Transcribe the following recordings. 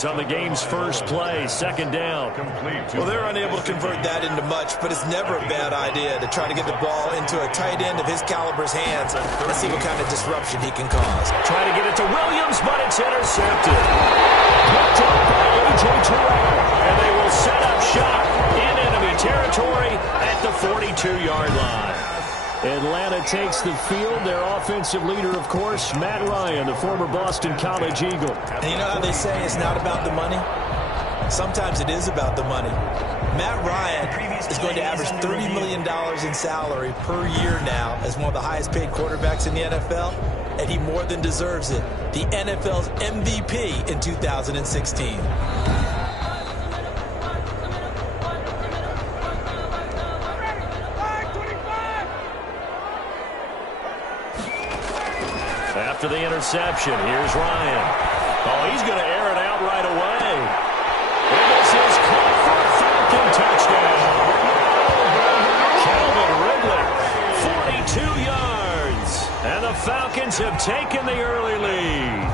yards on the game's first play. Second down. Well, they're unable to convert that into much, but it's never a bad idea to try to get the ball into a tight end of his caliber's hands and see what kind of disruption he can cause. Try to get it to Williams, but it's intercepted. Picked up by A.J. Terrell, and they will set up shop in enemy territory at the 42-yard line. Atlanta takes the field. Their offensive leader, of course, Matt Ryan, the former Boston College Eagle. And you know how they say it's not about the money? Sometimes it is about the money. Matt Ryan is going to average $30 million in salary per year now as one of the highest paid quarterbacks in the NFL, and he more than deserves it. The NFL's MVP in 2016. After the interception, here's Ryan. Oh, he's going to air it out right away. And this is caught for a Falcon touchdown. Calvin Ridley, 42 yards. And the Falcons have taken the early lead.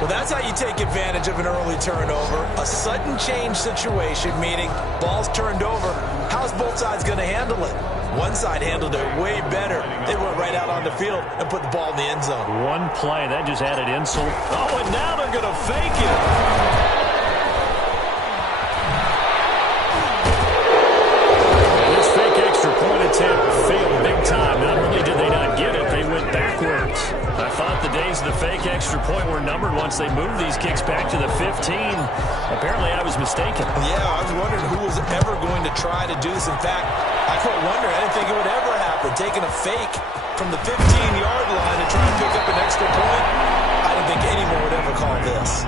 Well, that's how you take advantage of an early turnover. A sudden change situation, meaning ball's turned over. How's both sides going to handle it? One side handled it way better. They went right out on the field and put the ball in the end zone. One play, that just added insult. Oh, and now they're going to fake it. And this fake extra point attempt failed big time. Not only did they not get it, they went backwards. I thought the days of the fake extra point were numbered once they moved these kicks back to the 15. Apparently, I was mistaken. Yeah, I was wondering who was ever going to try to do this. In fact, I quite wonder. I didn't think it would ever happen. Taking a fake from the 15-yard line and trying to pick up an extra point. I didn't think anyone would ever call this.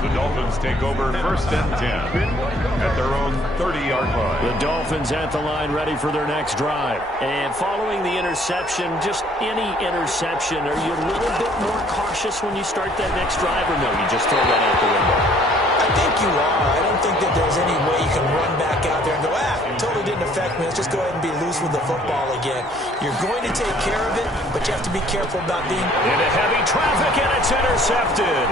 The Dolphins take over first and 10 at their own 30-yard line. The Dolphins at the line ready for their next drive. And following the interception, just any interception, are you a little bit more cautious when you start that next drive, or no, you just throw that out the window? I think you are. I don't think that there's any way you can run back out there and go, totally didn't affect me. Let's just go ahead and be loose with the football again. You're going to take care of it, but you have to be careful about being... Into heavy traffic, and it's intercepted.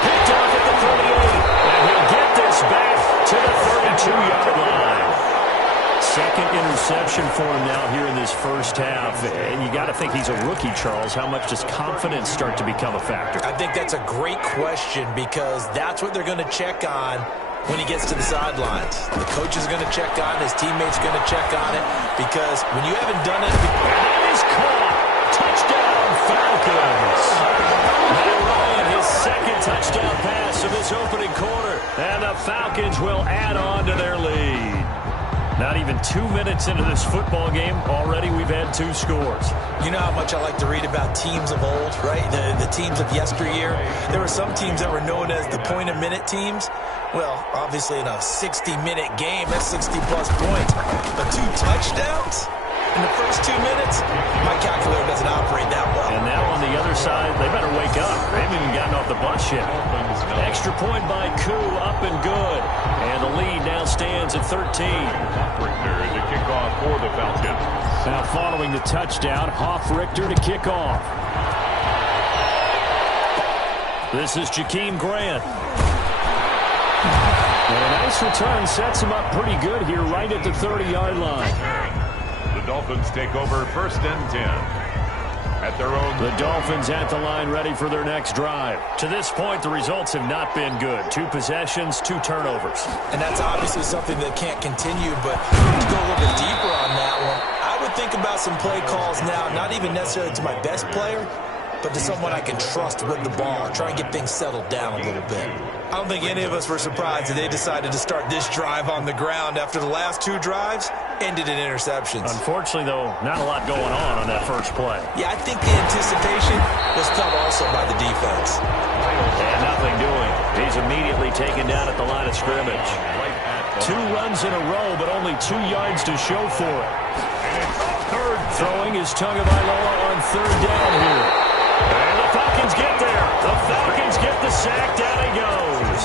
Picked off at the 38, and he'll get this back to the 32-yard line. Second interception for him now here in this first half. And you got to think he's a rookie, Charles. How much does confidence start to become a factor? I think that's a great question because that's what they're going to check on when he gets to the sidelines. The coach is going to check on it. His teammates are going to check on it because when you haven't done it... And that is caught. Touchdown, Falcons. Matt Ryan, his second touchdown pass of this opening quarter. And the Falcons will add on to their lead. Not even 2 minutes into this football game, already we've had 2 scores. You know how much I like to read about teams of old, right? The teams of yesteryear. There were some teams that were known as the point-a-minute teams. Well, obviously in a 60-minute game, that's 60-plus points. But 2 touchdowns in the first 2 minutes? My calculator doesn't operate that well. And now on the other side, they better wake up. They haven't even gotten off the bus yet. Extra point by Koo, up and good. And the lead now stands at 13. Richter to kick off for the Falcons. Now following the touchdown, Richter to kick off. This is Jakeem Grant. And a nice return sets him up pretty good here right at the 30-yard line. The Dolphins take over first and 10 at their own. The Dolphins at the line ready for their next drive. To this point, the results have not been good. 2 possessions, 2 turnovers. And that's obviously something that can't continue, but to go a little bit deeper on that one, I would think about some play calls now, not even necessarily to my best player, but to someone I can trust with the ball. Try and get things settled down a little bit. I don't think any of us were surprised that they decided to start this drive on the ground after the last 2 drives ended in interceptions. Unfortunately, though, not a lot going on that first play. Yeah, I think the anticipation was felt also by the defense. And nothing doing. He's immediately taken down at the line of scrimmage. 2 runs in a row, but only 2 yards to show for it. Throwing is Tagovailoa on 3rd down here. And the Falcons get there. The Falcons get the sack. Down he goes.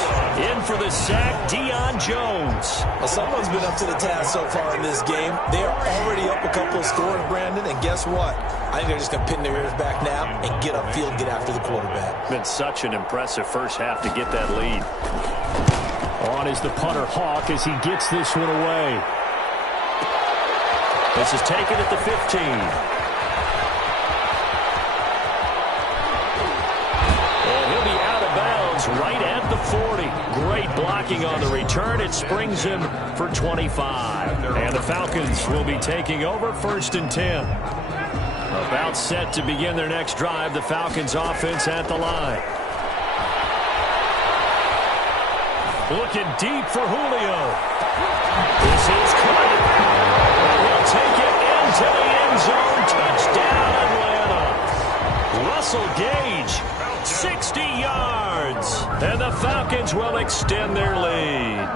In for the sack, Deion Jones. Well, someone's been up to the task so far in this game. They are already up a couple of scores, Brandon, and guess what? I think they're just going to pin their ears back now and get upfield and get after the quarterback. Been such an impressive first half to get that lead. On is the punter Hawk as he gets this one away. This is taken at the 15. And he'll be out of bounds right at the 40. Great blocking on the return. It springs him for 25. And the Falcons will be taking over 1st and 10. About set to begin their next drive. The Falcons offense at the line. Looking deep for Julio. This is caught. He'll take it into the end zone. Touchdown, Atlanta. Russell Gage, 60 yards. And the Falcons will extend their lead.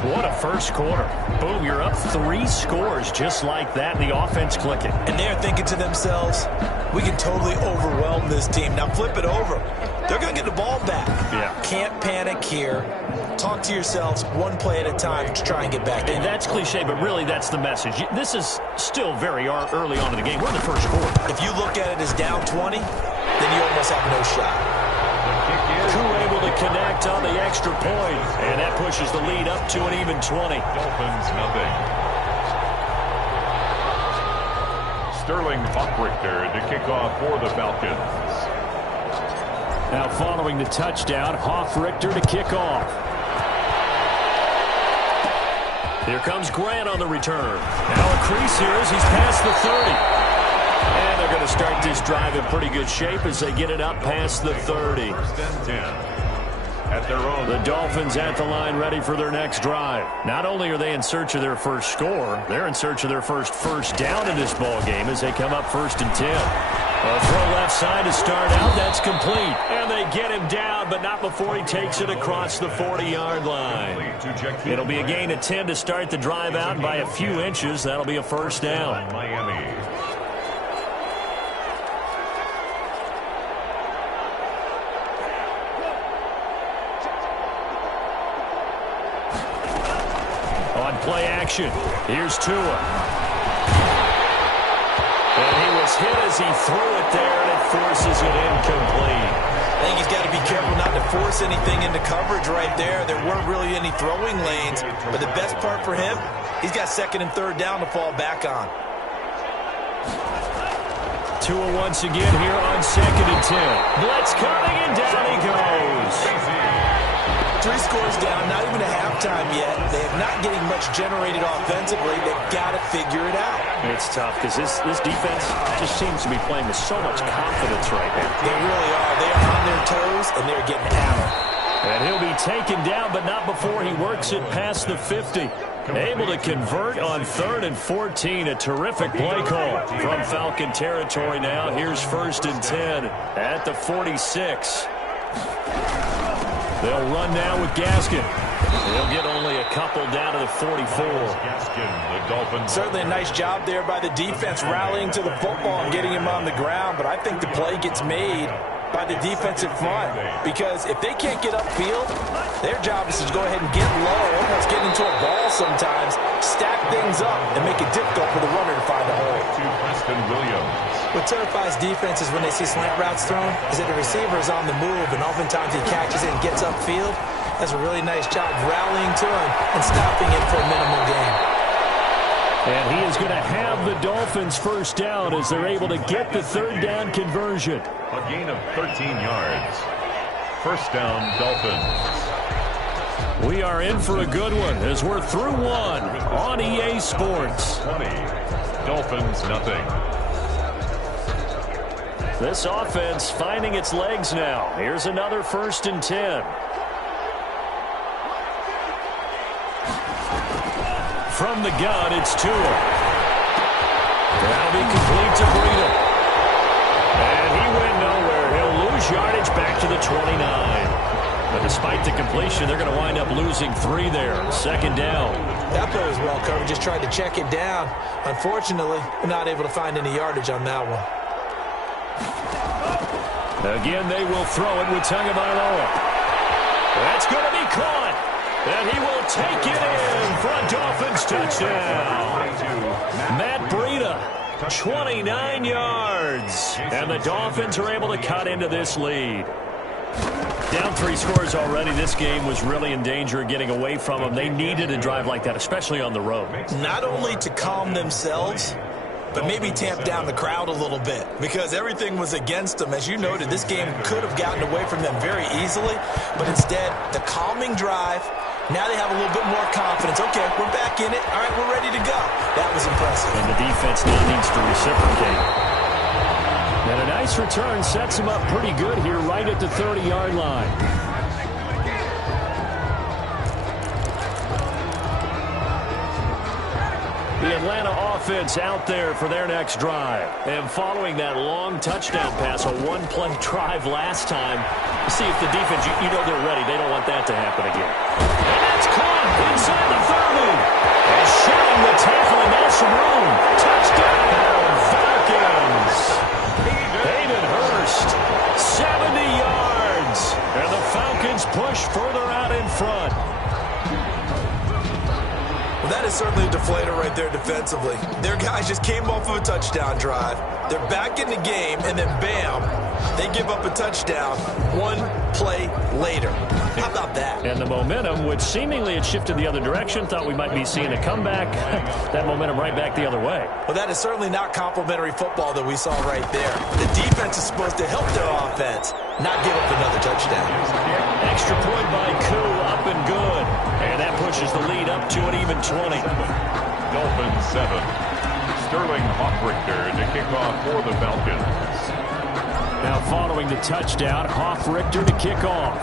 What a first quarter. Boom, you're up 3 scores just like that, and the offense clicking. And they're thinking to themselves, we can totally overwhelm this team. Now flip it over. They're going to get the ball back. Yeah. Can't panic here. Talk to yourselves one play at a time to try and get back in. And that's cliche, but really that's the message. This is still very early on in the game. We're in the first quarter. If you look at it as down 20, then you almost have no shot. Koo able to connect on the extra point, and that pushes the lead up to an even 20. Dolphins, nothing. Sterling Hawkrichter to kick off for the Falcons. Now following the touchdown, Hofrichter to kick off. Here comes Grant on the return. Now a crease here as he's past the 30. And they're going to start this drive in pretty good shape as they get it up past the 30. 1st and 10 at their own. The Dolphins at the line ready for their next drive. Not only are they in search of their first score, they're in search of their first down in this ball game as they come up 1st and 10. A throw left side to start out. That's complete. And they get him down, but not before he takes it across the 40-yard line. It'll be a gain of 10 to start the drive out, and by a few inches, that'll be a 1st down. Miami. On play action, here's Tua. And he was hit as he threw it there, and it forces it incomplete. I think he's got to be careful not to force anything into coverage right there. There weren't really any throwing lanes, but the best part for him, he's got 2nd and 3rd down to fall back on. Tua once again here on 2nd and 10. Blitz coming, and down he goes. 3 scores down, not even a halftime yet. They are not getting much generated offensively. They've got to figure it out. It's tough because this defense just seems to be playing with so much confidence right now. They really are. They are on their toes, and they're getting hammered. And he'll be taken down, but not before he works it past the 50. Able to convert on 3rd and 14. A terrific play call from Falcon territory now. Here's 1st and 10 at the 46. They'll run now with Gaskin. He'll get only a couple down to the 44. Gaskin, the Dolphins. Certainly a nice job there by the defense rallying to the football and getting him on the ground, but I think the play gets made by the defensive front because if they can't get upfield, their job is to go ahead and get low, almost get into a ball sometimes, stack things up, and make it difficult for the runner to find a hole. To Preston Williams. What terrifies defenses when they see slant routes thrown is that the receiver is on the move, and oftentimes he catches it and gets upfield. That's a really nice job rallying to him and stopping him for a minimal gain. And he is going to have the Dolphins 1st down as they're able to get the 3rd down conversion. A gain of 13 yards. 1st down, Dolphins. We are in for a good one as we're through one on EA Sports. 20. Dolphins, nothing. This offense finding its legs now. Here's another 1st and 10. From the gun, it's Tua. That'll be complete to Breida. And he went nowhere. He'll lose yardage back to the 29. But despite the completion, they're going to wind up losing 3 there. 2nd down. That play was well covered. Just tried to check it down. Unfortunately, we're not able to find any yardage on that one. Again, they will throw it with Tagovailoa. That's going to be caught. And he will take it in for a Dolphins touchdown. Matt Breida 29 yards. And the Dolphins are able to cut into this lead. Down 3 scores already. This game was really in danger of getting away from them. They needed a drive like that, especially on the road. Not only to calm themselves, but maybe tamp down the crowd a little bit because everything was against them. As you noted, this game could have gotten away from them very easily, but instead, the calming drive, now they have a little bit more confidence. Okay, we're back in it. All right, we're ready to go. That was impressive. And the defense now needs to reciprocate. And a nice return sets him up pretty good here right at the 30-yard line. The Atlanta offense out there for their next drive. And following that long touchdown pass, a one-play drive last time, see if the defense, you know they're ready. They don't want that to happen again. And that's caught inside the 30. And shedding the tackle, and now some room. Touchdown, Falcons. Hayden Hurst, 70 yards. And the Falcons push further out in front. That is certainly a deflator right there defensively. Their guys just came off of a touchdown drive. They're back in the game, and then bam, they give up a touchdown one play later. How about that? And the momentum, which seemingly had shifted the other direction, thought we might be seeing a comeback. That momentum right back the other way. Well, that is certainly not complimentary football that we saw right there. The defense is supposed to help their offense, not give up another touchdown. Extra point by Koo, up and good. And that pushes the lead up to an even 20. Dolphins 7. Sterling Hoffrichter to kick off for the Falcons. Now following the touchdown, Hoffrichter to kick off.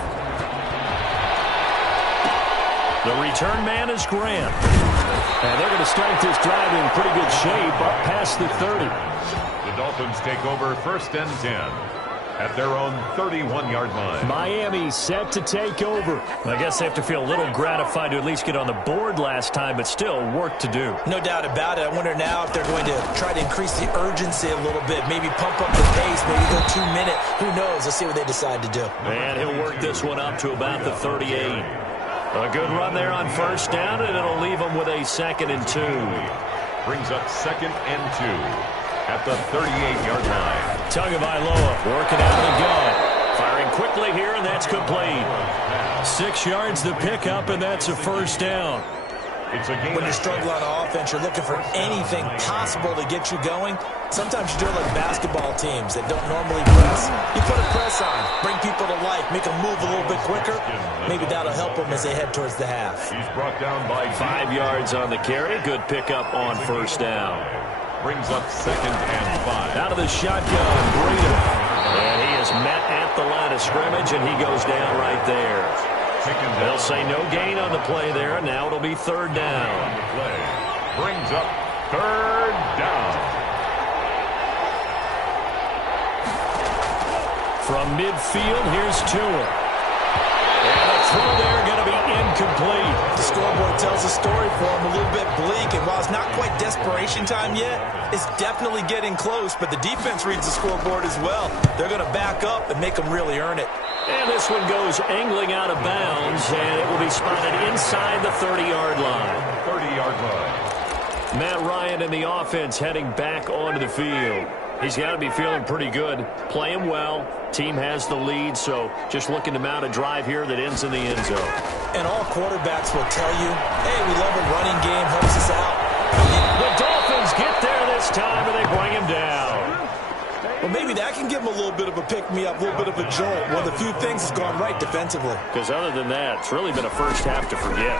The return man is Grant. And they're going to start this drive in pretty good shape up past the 30. The Dolphins take over 1st and 10 at their own 31-yard line. Miami set to take over. I guess they have to feel a little gratified to at least get on the board last time, but still work to do. No doubt about it. I wonder now if they're going to try to increase the urgency a little bit, maybe pump up the pace, maybe go 2 minute. Who knows? Let's see what they decide to do. And he'll work this one up to about the 38. A good run there on 1st down, and it'll leave them with a 2nd and 2. Brings up 2nd and 2. At the 38-yard line. Tagovailoa working out of the gun. Firing quickly here, and that's complete. 6 yards the pickup, and that's a 1st down. It's a game. When you struggle on offense, you're looking for anything possible to get you going. Sometimes you do it like basketball teams that don't normally press. You put a press on, bring people to life, make them move a little bit quicker. Maybe that'll help them as they head towards the half. He's brought down by 5 yards on the carry. Good pickup on 1st down. Brings up 2nd and 5. Out of the shotgun, Breida. And he is met at the line of scrimmage, and he goes down right there. They'll say no gain on the play there. Now it'll be 3rd down. Play brings up 3rd down. From midfield, here's Tua. And a throw there going to be incomplete. The scoreboard tells a story for him, a little bit bleak, and while it's not quite desperation time yet, it's definitely getting close, but the defense reads the scoreboard as well. They're going to back up and make them really earn it. And this one goes angling out of bounds, and it will be spotted inside the 30-yard line. 30-yard line. Matt Ryan and the offense heading back onto the field. He's got to be feeling pretty good, playing well. Team has the lead, so just looking to mount a drive here that ends in the end zone. And all quarterbacks will tell you, hey, we love a running game, helps us out. The Dolphins get there this time, and they bring him down. Well, maybe that can give him a little bit of a pick-me-up, a little bit of a jolt. One of the few things has gone right defensively. Because other than that, it's really been a first half to forget.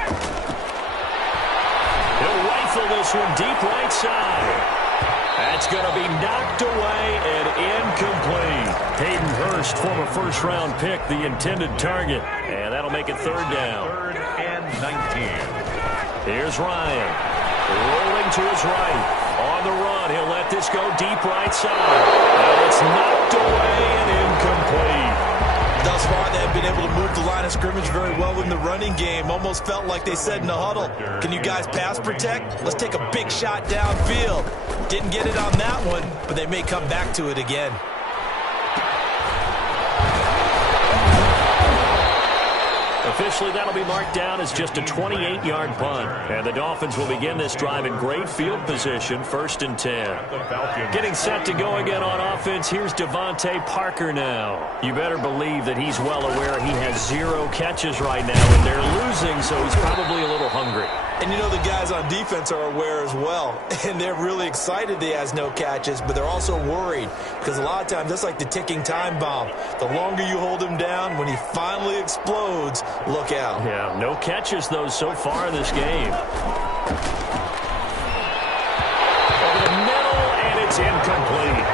He'll rifle this one deep right side. That's going to be knocked away and incomplete. Hayden Hurst, former first-round pick, the intended target. And that'll make it 3rd down. 3rd and 19. Here's Ryan. Rolling to his right. On the run, he'll let this go deep right side. And it's knocked away and incomplete. Thus far, they've been able to move the line of scrimmage very well in the running game. Almost felt like they said in the huddle, can you guys pass protect? Let's take a big shot downfield. Didn't get it on that one, but they may come back to it again. The Officially, that'll be marked down as just a 28-yard punt. And the Dolphins will begin this drive in great field position, 1st and 10. Getting set to go again on offense, here's Devontae Parker now. You better believe that he's well aware he has 0 catches right now, and they're losing, so he's probably a little hungry. And you know the guys on defense are aware as well. And they're really excited he has no catches, but they're also worried because a lot of times that's like the ticking time bomb. The longer you hold him down, when he finally explodes, look out. Yeah, no catches, though, so far in this game. Over the middle, and it's incomplete.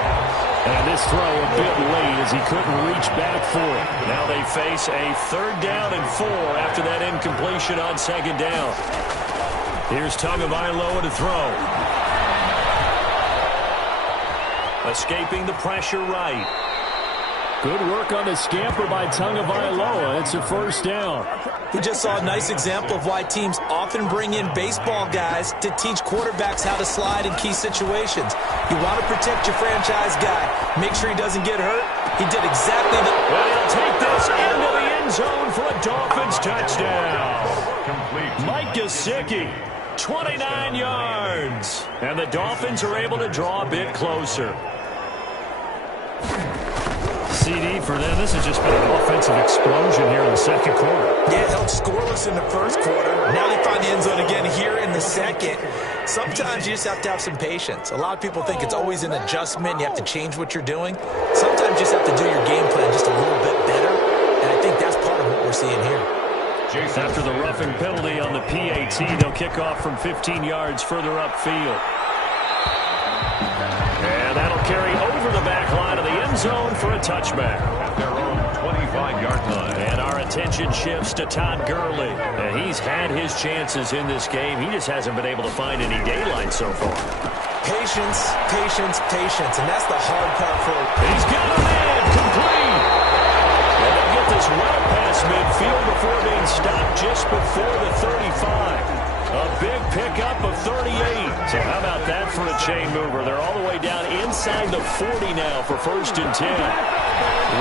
And this throw a bit late as he couldn't reach back for it. Now they face a 3rd down and 4 after that incompletion on 2nd down. Here's Tagovailoa to throw. Escaping the pressure right. Good work on the scamper by Tagovailoa. It's a 1st down. We just saw a nice example of why teams often bring in baseball guys to teach quarterbacks how to slide in key situations. You want to protect your franchise guy. Make sure he doesn't get hurt. He did exactly that. Well, he'll take this into the end zone for a Dolphins touchdown. Complete. Mike Gesicki, 29 yards. And the Dolphins are able to draw a bit closer. CD for them. This has just been an offensive explosion here in the 2nd quarter. Yeah, held scoreless in the 1st quarter. Now they find the end zone again here in the 2nd. Sometimes you just have to have some patience. A lot of people think it's always an adjustment. You have to change what you're doing. Sometimes you just have to do your game plan just a little bit better. And I think that's part of what we're seeing here. After the roughing penalty on the PAT, they'll kick off from 15 yards further upfield. And that'll carry over the back line of the end zone for a touchback. At their own 25-yard line. And our attention shifts to Todd Gurley. And he's had his chances in this game. He just hasn't been able to find any daylight so far. Patience, patience, patience. And that's the hard part for him. He's got a man complete. And they'll get this well past midfield before being stopped just before the 35. A big pickup of 38. So how about that for a chain mover? They're all the way down inside the 40 now for 1st and 10.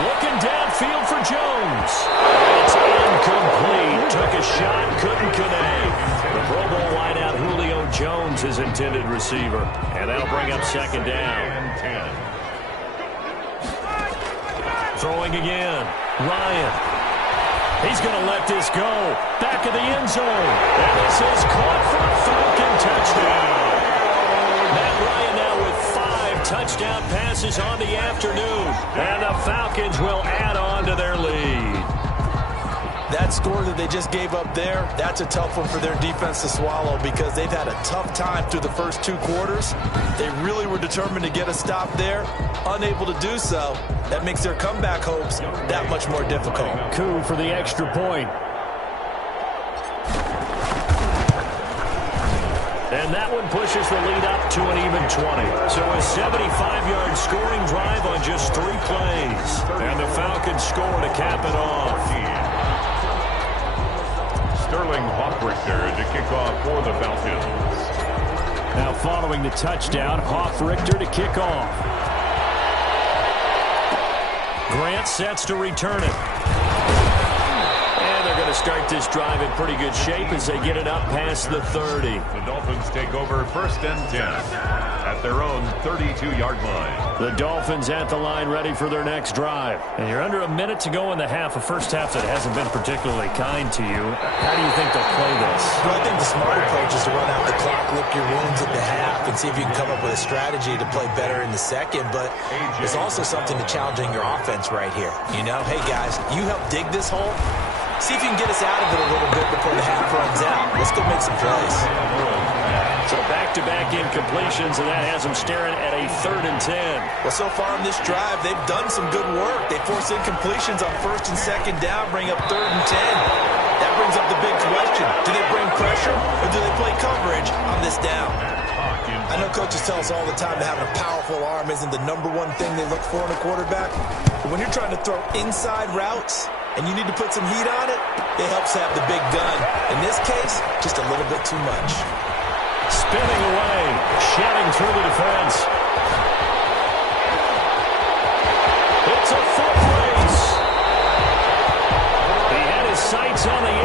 Looking downfield for Jones. It's incomplete. Took a shot, couldn't connect. The Pro Bowl wideout Julio Jones, his intended receiver. And that'll bring up 2nd down. Throwing again. Ryan. He's going to let this go. Back of the end zone. And this is caught for a Falcon touchdown. Matt Ryan now with 5 touchdown passes on the afternoon. And the Falcons will add on to their lead. That score that they just gave up there, that's a tough one for their defense to swallow because they've had a tough time through the first 2 quarters. They really were determined to get a stop there, unable to do so. That makes their comeback hopes that much more difficult. Coup for the extra point. And that one pushes the lead up to an even 20. So a 75-yard scoring drive on just 3 plays. And the Falcons score to cap it off. Sterling Hoffrichter to kick off for the Falcons. Now following the touchdown, Hoffrichter to kick off. Grant sets to return it. And they're going to start this drive in pretty good shape as they get it up past the 30. The Dolphins take over 1st and 10 at their own 32-yard line. The Dolphins at the line ready for their next drive. And you're under a minute to go in the half, a first half that hasn't been particularly kind to you. How do you think they'll play this? Well, I think the smart approach is to run out the clock, lick your wounds at the half, and see if you can come up with a strategy to play better in the 2nd. But there's also something to challenging your offense right here. You know, hey, guys, you help dig this hole. See if you can get us out of it a little bit before the half runs out. Let's go make some plays. So back-to-back incompletions, and that has them staring at a 3rd and 10. Well, so far on this drive, they've done some good work. They force incompletions on 1st and 2nd down, bring up 3rd and 10. That brings up the big question. Do they bring pressure, or do they play coverage on this down? I know coaches tell us all the time that having a powerful arm isn't the #1 thing they look for in a quarterback. But when you're trying to throw inside routes and you need to put some heat on it, it helps have the big gun. In this case, just a little bit too much. Spinning away, shedding through the defense. It's a foot race. He had his sights on the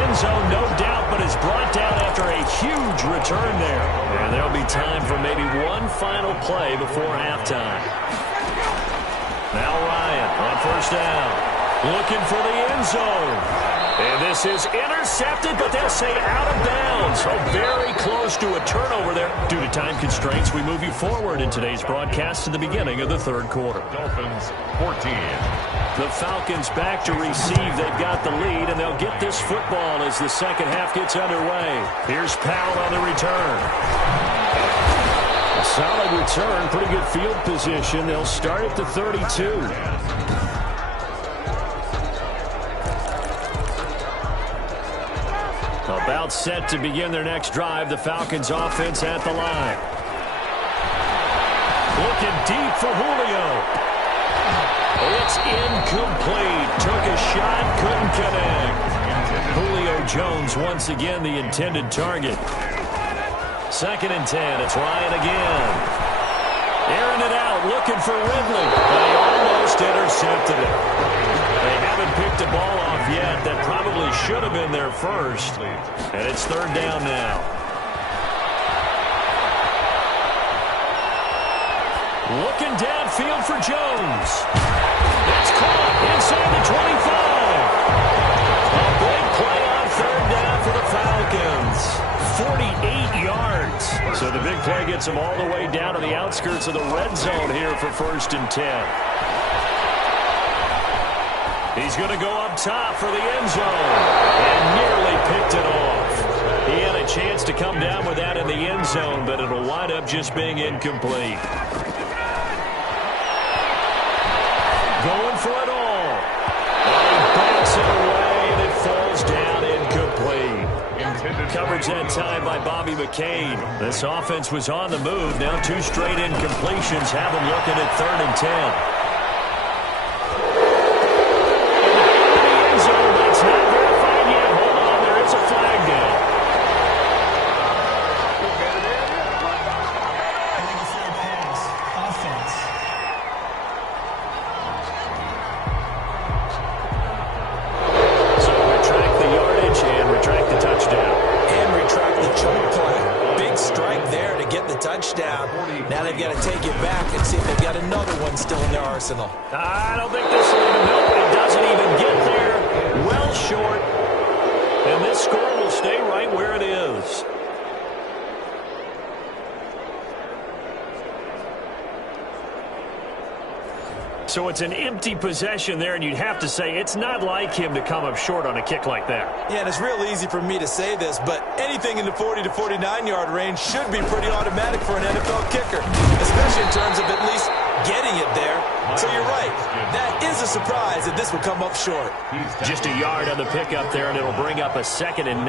return there. And there'll be time for maybe one final play before halftime. Now Ryan on first down. Looking for the end zone. And this is intercepted, but they'll say out of bounds. So very close to a turnover there. Due to time constraints, we move you forward in today's broadcast to the beginning of the third quarter. Dolphins 14. The Falcons back to receive. They've got the lead, and they'll get this football as the second half gets underway. Here's Powell on the return. A solid return, pretty good field position. They'll start at the 32. About set to begin their next drive. The Falcons offense at the line. Looking deep for Julio. It's incomplete. Took a shot, couldn't connect. Julio Jones once again the intended target. 2nd and 10. It's Ryan again. Airing it out, looking for Ridley. They almost intercepted it. They haven't picked a ball off yet. That probably should have been their first. And it's 3rd down now. Looking downfield for Jones. It's caught inside the 25. A big play on 3rd down for the Falcons. 48 yards. So the big play gets them all the way down to the outskirts of the red zone here for 1st and 10. He's going to go up top for the end zone. And nearly picked it off. He had a chance to come down with that in the end zone, but it'll wind up just being incomplete. Going for it all. And he backs it away, and it falls down incomplete. Coverage that time by Bobby McCain. This offense was on the move. Now 2 straight incompletions have them looking at 3rd and 10. I don't think this will even help. It doesn't even get there. Well short. And this score will stay right where it is. So it's an empty possession there, and you'd have to say it's not like him to come up short on a kick like that. Yeah, and it's real easy for me to say this, but anything in the 40 to 49-yard range should be pretty automatic for an NFL kicker, especially in terms of at least getting it there. So you're right. That is a surprise that this will come up short. Just a yard on the pickup there, and it'll bring up a 2nd and 9.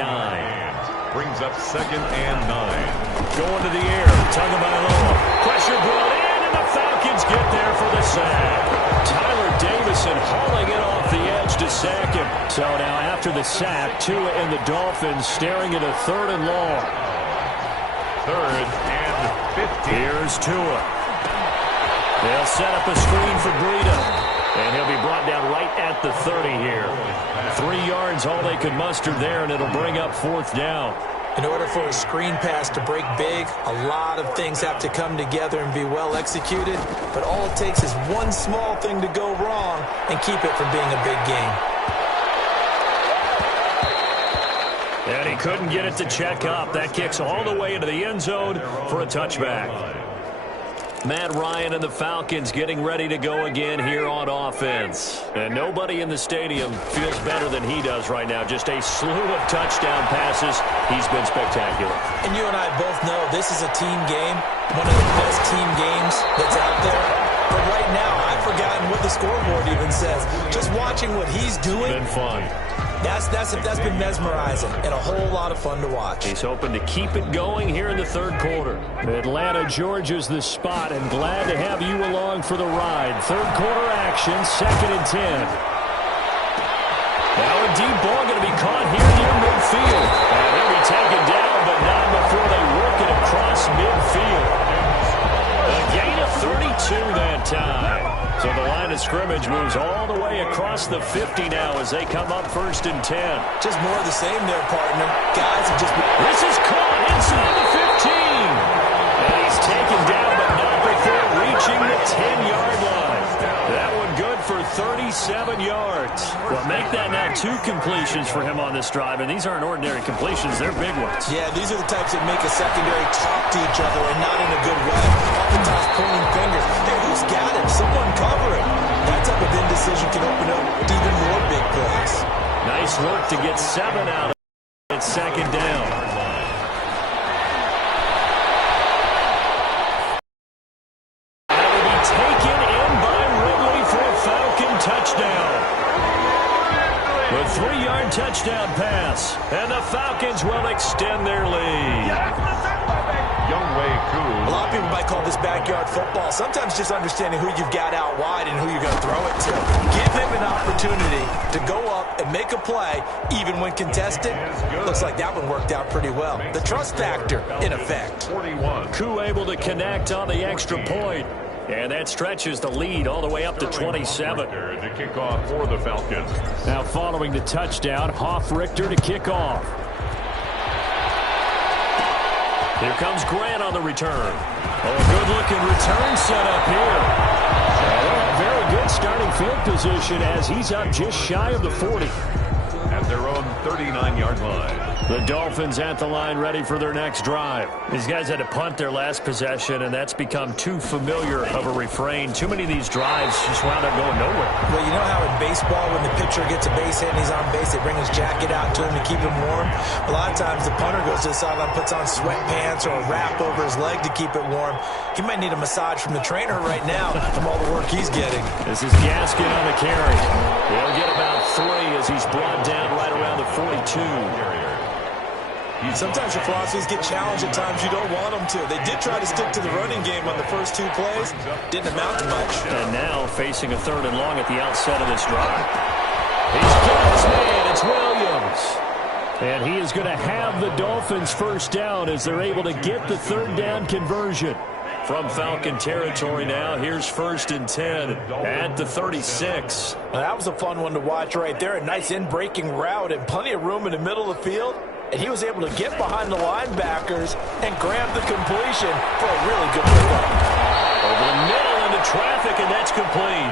Brings up 2nd and 9. Going to the air. Tagovailoa. Pressure brought in, and the Falcons get there for the sack. Tyler Davison hauling it off the edge to sack him. So now after the sack, Tua and the Dolphins staring at a 3rd and long. 3rd and 15. Here's Tua. They'll set up a screen for Breida. And he'll be brought down right at the 30 here. 3 yards, all they could muster there, and it'll bring up 4th down. In order for a screen pass to break big, a lot of things have to come together and be well executed. But all it takes is one small thing to go wrong and keep it from being a big game. And he couldn't get it to check up. That kicks all the way into the end zone for a touchback. Matt Ryan and the Falcons getting ready to go again here on offense. And nobody in the stadium feels better than he does right now. Just a slew of touchdown passes. He's been spectacular. And you and I both know this is a team game, one of the best team games that's out there. But right now, I've forgotten what the scoreboard even says. Just watching what he's doing. Been fun. That's been mesmerizing and a whole lot of fun to watch. He's hoping to keep it going here in the 3rd quarter. Atlanta, Georgia's the spot, and glad to have you along for the ride. 3rd quarter action, 2nd and 10. Now a deep ball going to be caught here near midfield. And he'll be taken down, but not before they work it across midfield. A gain of 32 that time. So the line of scrimmage moves all the way across the 50 now as they come up 1st and 10. Just more of the same there, partner. Guys have just... This is caught inside the 15. And he's taken down, but not before reaching the 10-yard line. That one good for 37 yards. Well, make that now 2 completions for him on this drive, and these aren't ordinary completions. They're big ones. Yeah, these are the types that make a secondary talk to each other and not in a good way. Oftentimes pointing fingers. Hey, who's got him? Someone cover him. That type of indecision can open up even more big plays. Nice work to get 7 out of it. 2nd down. A 3-yard touchdown pass, and the Falcons will extend their lead. A lot of people might call this backyard football. Sometimes just understanding who you've got out wide and who you're going to throw it to. Give him an opportunity to go up and make a play, even when contested. Looks like that one worked out pretty well. The trust factor, in effect. Koo able to connect on the extra point. And that stretches the lead all the way up to 27. To kick off for the Falcons. Now following the touchdown, Hoff-Richter to kick off. Here comes Grant on the return. Oh, good-looking return set up here. Very good starting field position as he's up just shy of the 40. At their own 39-yard line. The Dolphins at the line ready for their next drive. These guys had to punt their last possession, and that's become too familiar of a refrain. Too many of these drives just wound up going nowhere. Well, you know how in baseball when the pitcher gets a base hit and he's on base, they bring his jacket out to him to keep him warm? A lot of times the punter goes to the sideline, puts on sweatpants or a wrap over his leg to keep it warm. He might need a massage from the trainer right now from all the work he's getting. This is Gaskin on the carry. He'll get about 3 as he's brought down right around the 42. Sometimes your philosophies get challenged at times you don't want them to. They did try to stick to the running game on the first 2 plays. Didn't amount to much. And now facing a 3rd and long at the outset of this drive. He's got his man. It's Williams. And he is going to have the Dolphins first down as they're able to get the 3rd down conversion. From Falcon territory now, here's 1st and 10 at the 36. Now, that was a fun one to watch right there. A nice in-breaking route and plenty of room in the middle of the field. And he was able to get behind the linebackers and grab the completion for a really good pickup. Over the middle into traffic, and that's complete.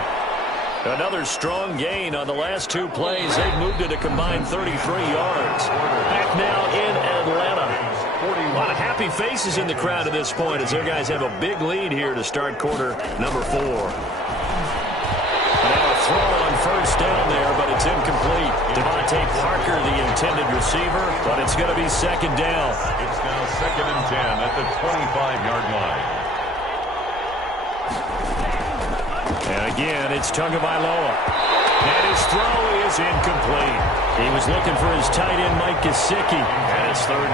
Another strong gain on the last 2 plays. They've moved it a combined 33 yards. Back now in Atlanta. A lot of happy faces in the crowd at this point as their guys have a big lead here to start quarter number 4. Now a throw on 1st down there, but it's incomplete. Devontae Parker, the intended receiver, but it's going to be 2nd down. It's now 2nd and 10 at the 25-yard line. And again, it's Tagovailoa. And his throw is incomplete. He was looking for his tight end, Mike Gesicki, and it's 3rd